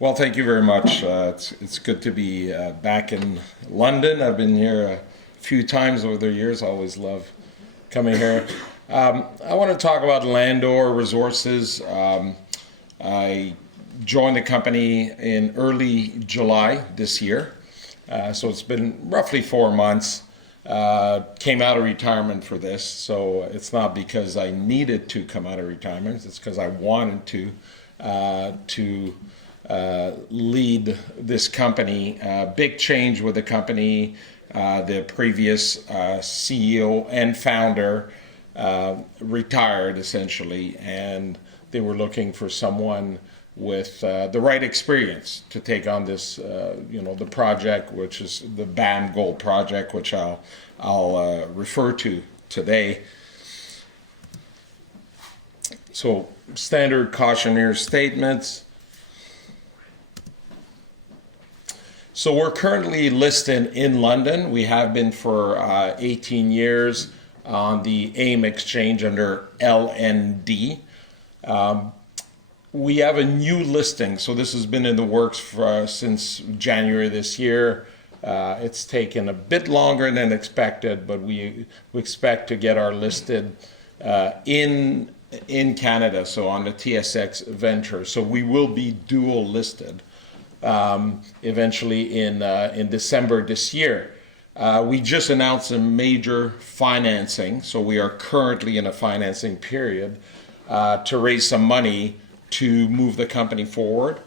Well, thank you very much. It's good to be back in London. I've been here a few times over the years. I always love coming here. I want to talk about Landore Resources. I joined the company in early July this year, so it's been roughly 4 months. Came out of retirement for this, so it's not because I needed to come out of retirement. It's because I wanted to lead this company. Big change with the company. The previous CEO and founder retired essentially, and they were looking for someone with the right experience to take on this, the project, which is the BAM Gold project, which I'll refer to today. So, standard cautionary statements. So we're currently listed in London. We have been for 18 years on the AIM exchange under LND. We have a new listing, so this has been in the works since January this year. It's taken a bit longer than expected, but we expect to get our listed in Canada, so on the TSX Venture. So we will be dual listed eventually in December this year. We just announced a major financing, so we are currently in a financing period to raise some money to move the company forward.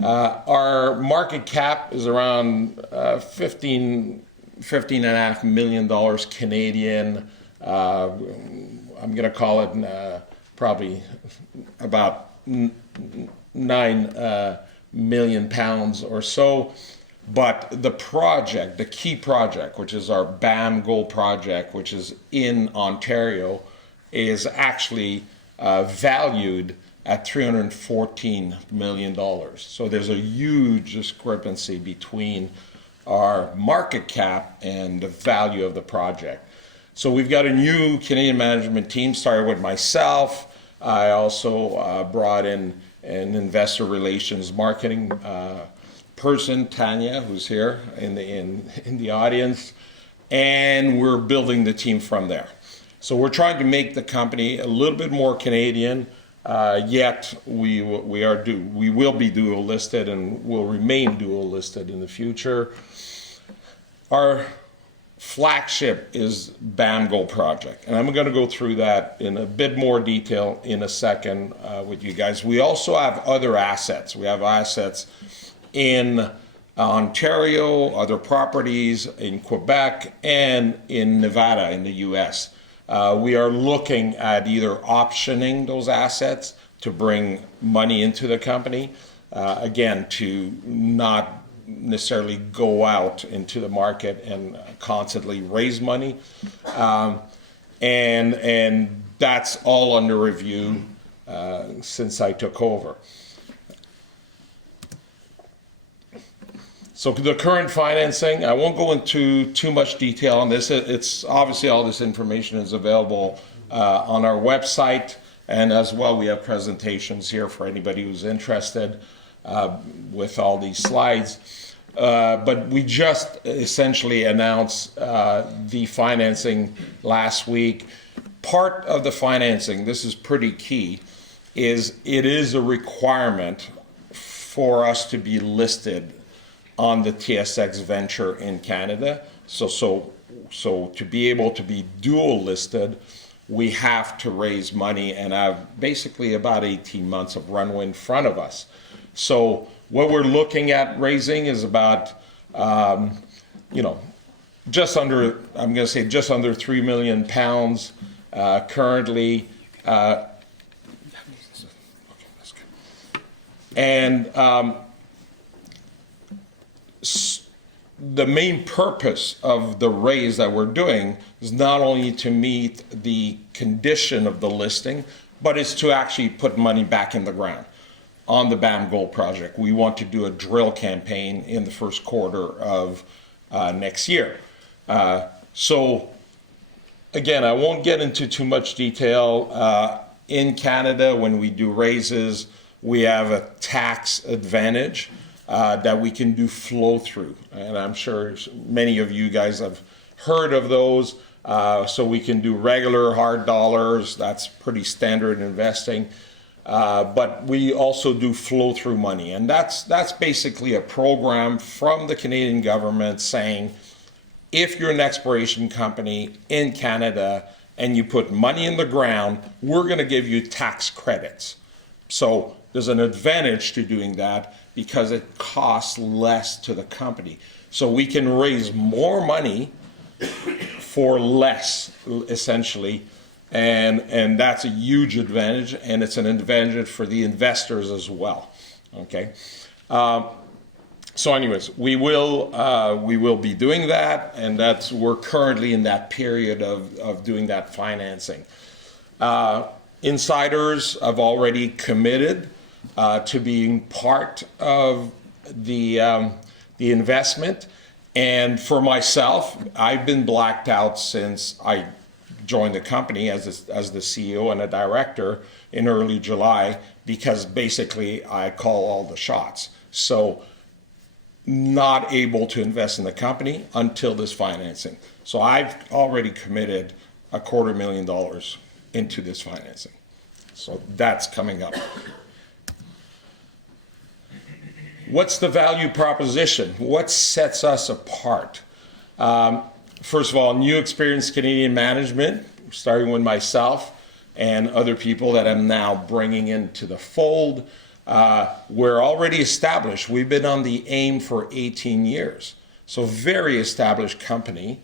Our market cap is around $15.5 million Canadian. I'm going to call it probably about 9 million pounds or so. But the project, the key project, which is our BAM Gold project, which is in Ontario, is actually valued at $314 million. So there's a huge discrepancy between our market cap and the value of the project. So we've got a new Canadian management team, started with myself. I also brought in an investor relations marketing person, Tanya, who's here in the audience, and we're building the team from there. So we're trying to make the company a little bit more Canadian, yet we will be dual listed and will remain dual listed in the future. Our flagship is BAM Gold project, and I'm going to go through that in a bit more detail in a second with you guys. We also have other assets. We have assets in Ontario, other properties in Quebec, and in Nevada in the US. We are looking at either optioning those assets to bring money into the company, again, to not necessarily go out into the market and constantly raise money. And that's all under review since I took over. So the current financing, I won't go into too much detail on this. It's obviously all this information is available on our website, and as well we have presentations here for anybody who's interested with all these slides. But we just essentially announced the financing last week. Part of the financing, this is pretty key, is it is a requirement for us to be listed on the TSX Venture in Canada. So to be able to be dual listed, we have to raise money and have basically about 18 months of runway in front of us. So what we're looking at raising is about, just under, I'm going to say just under 3 million pounds currently. And the main purpose of the raise that we're doing is not only to meet the condition of the listing, but it's to actually put money back in the ground on the BAM Gold project. We want to do a drill campaign in the first quarter of next year. So again, I won't get into too much detail. In Canada, when we do raises, we have a tax advantage that we can do flow through. And I'm sure many of you guys have heard of those. So we can do regular hard dollars. That's pretty standard investing. But we also do flow through money. And that's basically a program from the Canadian government saying, if you're an exploration company in Canada and you put money in the ground, we're going to give you tax credits. So there's an advantage to doing that because it costs less to the company. So we can raise more money for less, essentially, and that's a huge advantage, and it's an advantage for the investors as well. Okay. So anyways, we will be doing that, and we're currently in that period of doing that financing. Insiders have already committed to being part of the investment, and for myself, I've been blacked out since I joined the company as the CEO and a director in early July, because basically I call all the shots. So not able to invest in the company until this financing. So I've already committed $250,000 into this financing. So that's coming up. What's the value proposition? What sets us apart? First of all, new experienced Canadian management, starting with myself and other people that I'm now bringing into the fold. We're already established. We've been on the AIM for 18 years. So very established company,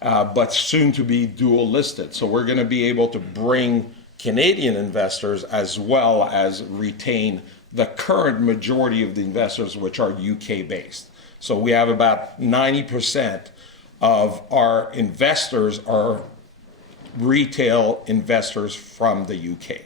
but soon to be dual listed. So we're going to be able to bring Canadian investors as well as retain the current majority of the investors, which are UK based. So we have about 90% of our investors are retail investors from the UK.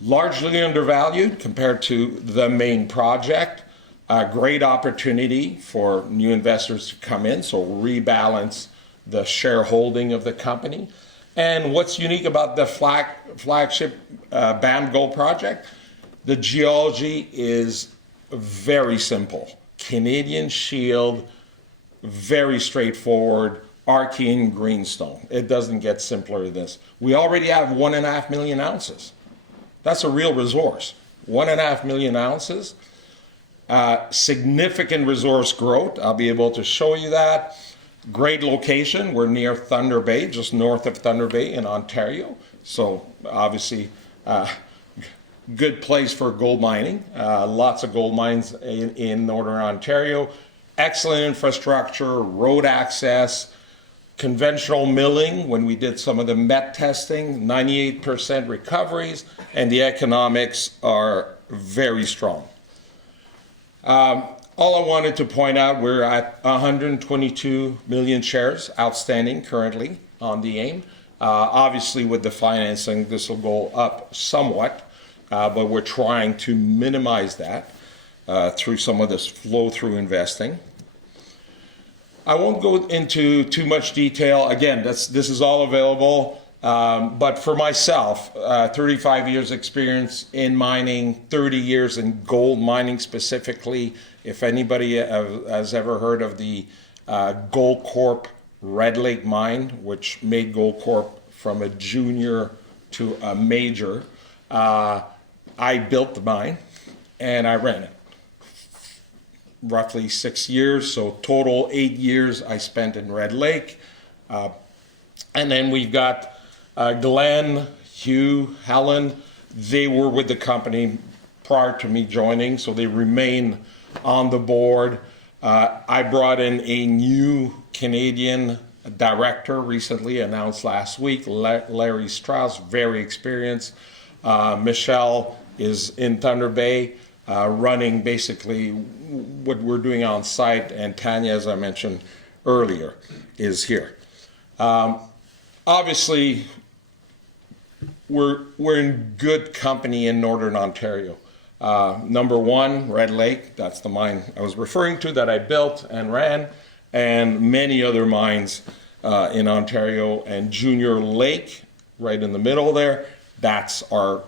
Largely undervalued compared to the main project. A great opportunity for new investors to come in, so rebalance the shareholding of the company. And what's unique about the flagship BAM Gold project? The geology is very simple. Canadian Shield, very straightforward, Archean greenstone. It doesn't get simpler than this. We already have 1.5 million ounces. That's a real resource. 1.5 million ounces. Significant resource growth. I'll be able to show you that. Great location. We're near Thunder Bay, just north of Thunder Bay in Ontario. So obviously, good place for gold mining. Lots of gold mines in northern Ontario. Excellent infrastructure, road access, conventional milling. When we did some of the MET testing, 98% recoveries, and the economics are very strong. All I wanted to point out, we're at 122 million shares outstanding currently on the AIM. Obviously, with the financing, this will go up somewhat, but we're trying to minimize that through some of this flow-through investing. I won't go into too much detail. Again, this is all available. But for myself, 35 years experience in mining, 30 years in gold mining specifically. If anybody has ever heard of the Goldcorp Red Lake mine, which made Goldcorp from a junior to a major, I built the mine and I ran it. Roughly 6 years, so total 8 years I spent in Red Lake. And then we've got Glenn, Hugh, Helen. They were with the company prior to me joining, so they remain on the board. I brought in a new Canadian director recently, announced last week, Larry Strauss, very experienced. Michelle is in Thunder Bay, running basically what we're doing on site, and Tanya, as I mentioned earlier, is here. Obviously, we're in good company in Northern Ontario. Number one, Red Lake, that's the mine I was referring to that I built and ran, and many other mines in Ontario, and Junior Lake, right in the middle there, That's our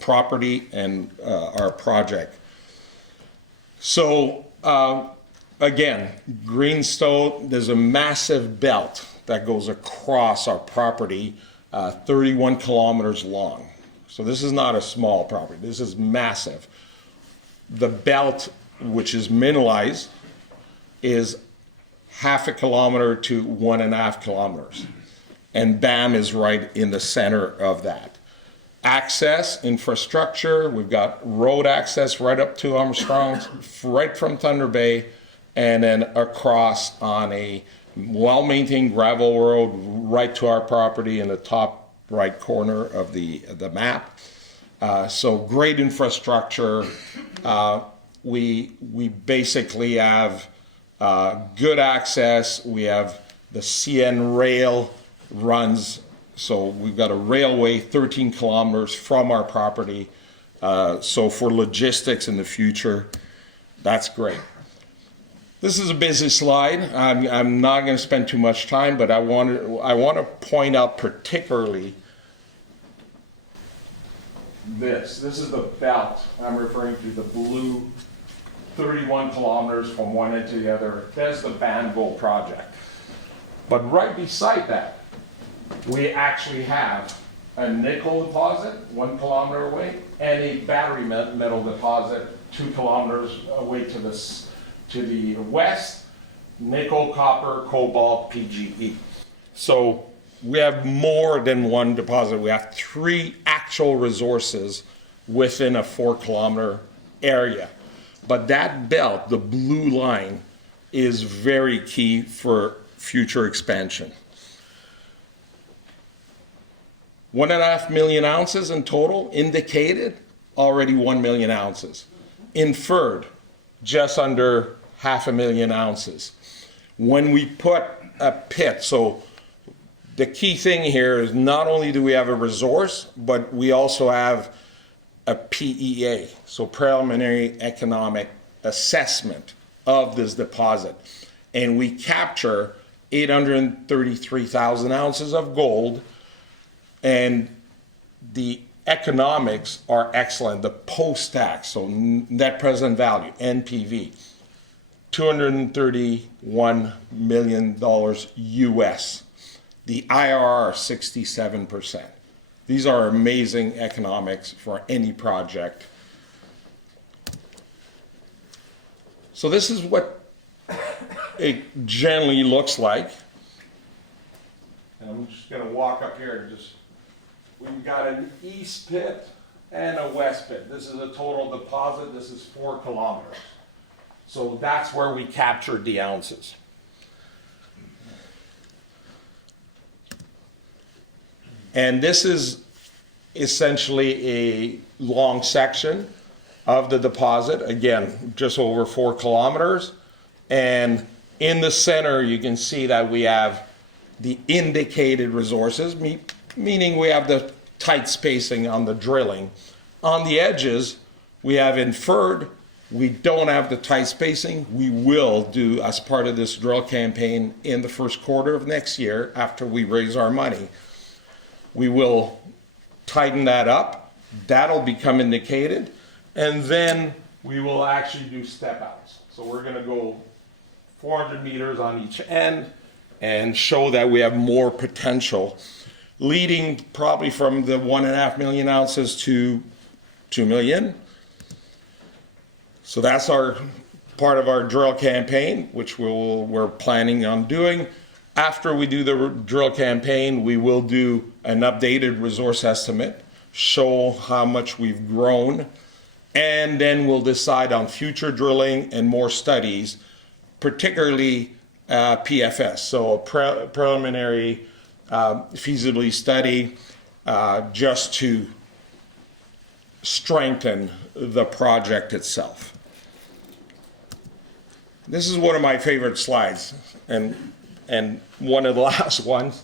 property and our project. So again, Greenstone, there's a massive belt that goes across our property, 31 kilometers long. So this is not a small property, this is massive. The belt, which is mineralized, is 0.5 kilometer to 1.5 kilometers. And BAM is right in the center of that. Access, infrastructure, we've got road access right up to Armstrong's, right from Thunder Bay, and then across on a well-maintained gravel road right to our property in the top right corner of the map. So great infrastructure. We basically have good access. We have the CN rail runs, so we've got a railway 13 kilometers from our property. So for logistics in the future, that's great. This is a busy slide. I'm not going to spend too much time, but I want to point out particularly this. This is the belt I'm referring to, the blue 31 kilometers from one end to the other. There's the BAM Gold project. But right beside that, we actually have a nickel deposit 1 kilometer away and a battery metal deposit 2 kilometers away to the west, nickel, copper, cobalt, PGE. So we have more than one deposit. We have 3 actual resources within a 4-kilometer area. But that belt, the blue line, is very key for future expansion. 1.5 million ounces in total, indicated, already 1 million ounces. Inferred, just under 500,000 ounces. When we put a pit, so the key thing here is not only do we have a resource, but we also have a PEA, so preliminary economic assessment of this deposit. And we capture 833,000 ounces of gold, and the economics are excellent. The post-tax, so net present value, NPV, $231 million US. The IRR, 67%. These are amazing economics for any project. So this is what it generally looks like. And I'm just going to walk up here and we've got an east pit and a west pit. This is a total deposit. This is 4 kilometers. So that's where we captured the ounces. And this is essentially a long section of the deposit, again, just over 4 kilometers. And in the center, you can see that we have the indicated resources, meaning we have the tight spacing on the drilling. On the edges, we have inferred. We don't have the tight spacing. We will do, as part of this drill campaign in the first quarter of next year, after we raise our money, we will tighten that up. That'll become indicated. And then we will actually do step outs. So we're going to go 400 meters on each end and show that we have more potential, leading probably from the 1.5 million ounces to 2 million. So that's our part of our drill campaign, which we're planning on doing. After we do the drill campaign, we will do an updated resource estimate, show how much we've grown, and then we'll decide on future drilling and more studies, particularly PFS, so a preliminary feasibility study, just to strengthen the project itself. This is one of my favorite slides, and one of the last ones.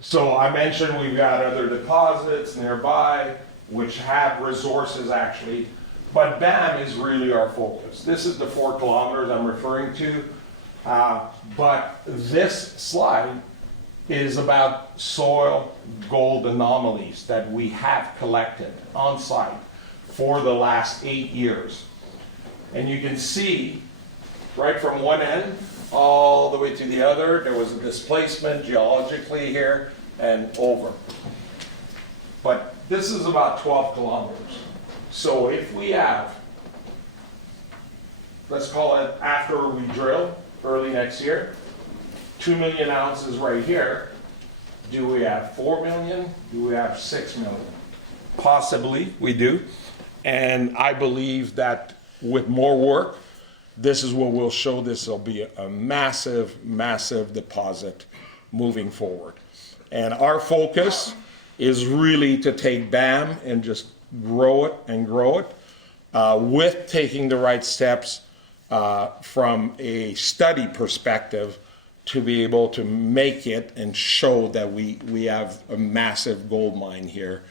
So I mentioned we've got other deposits nearby which have resources actually, but BAM is really our focus. This is the 4 kilometers I'm referring to, but this slide is about soil gold anomalies that we have collected on site for the last 8 years. And you can see right from one end all the way to the other, there was a displacement geologically here and over. But this is about 12 kilometers. So if we have, let's call it after we drill early next year, 2 million ounces right here, do we have 4 million? Do we have 6 million? Possibly we do. And I believe that with more work, this is what we'll show. This will be a massive, massive deposit moving forward. And our focus is really to take BAM and just grow it and grow it with taking the right steps from a study perspective to be able to make it and show that we have a massive gold mine here.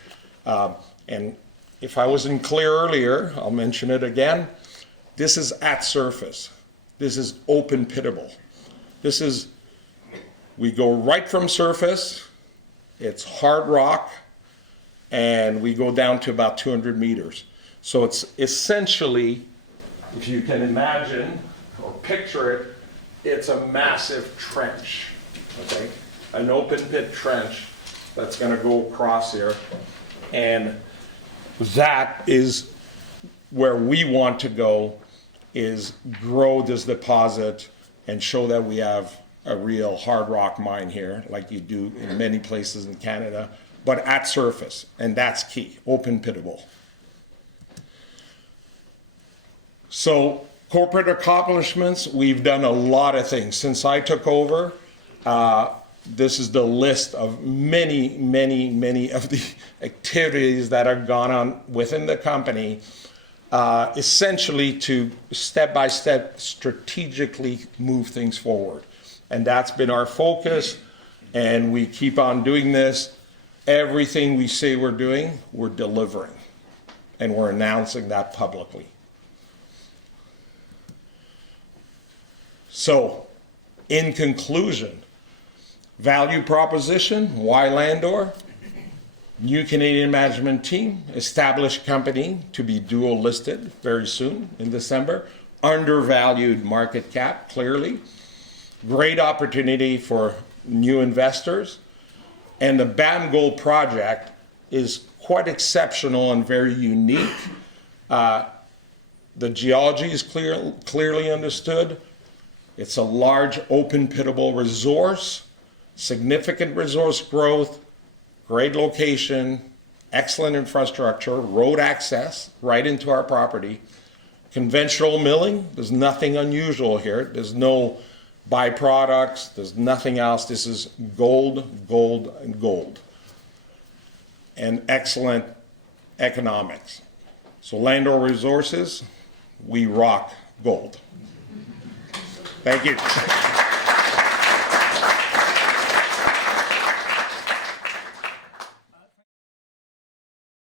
And if I wasn't clear earlier, I'll mention it again. This is at surface. This is open pittable. This is, we go right from surface, it's hard rock, and we go down to about 200 meters. So it's essentially, if you can imagine or picture it, it's a massive trench, okay? An open pit trench that's gonna go across here. And that is where we want to go, is grow this deposit and show that we have a real hard rock mine here, like you do in many places in Canada, but at surface, and that's key, open pittable. So corporate accomplishments, we've done a lot of things. Since I took over, this is the list of many, many, many of the activities that have gone on within the company, essentially to step-by-step strategically move things forward. And that's been our focus, and we keep on doing this. Everything we say we're doing, we're delivering, and we're announcing that publicly. So, in conclusion, value proposition, why Landore? New Canadian management team, established company to be dual listed very soon in December, undervalued market cap, clearly, great opportunity for new investors, and the BAM Gold project is quite exceptional and very unique. The geology is clearly understood. It's a large open pittable resource, significant resource growth, great location, excellent infrastructure, road access right into our property. Conventional milling, there's nothing unusual here. There's no byproducts, there's nothing else. This is gold, gold, and gold. And excellent economics. So Landore Resources, we rock gold. Thank you.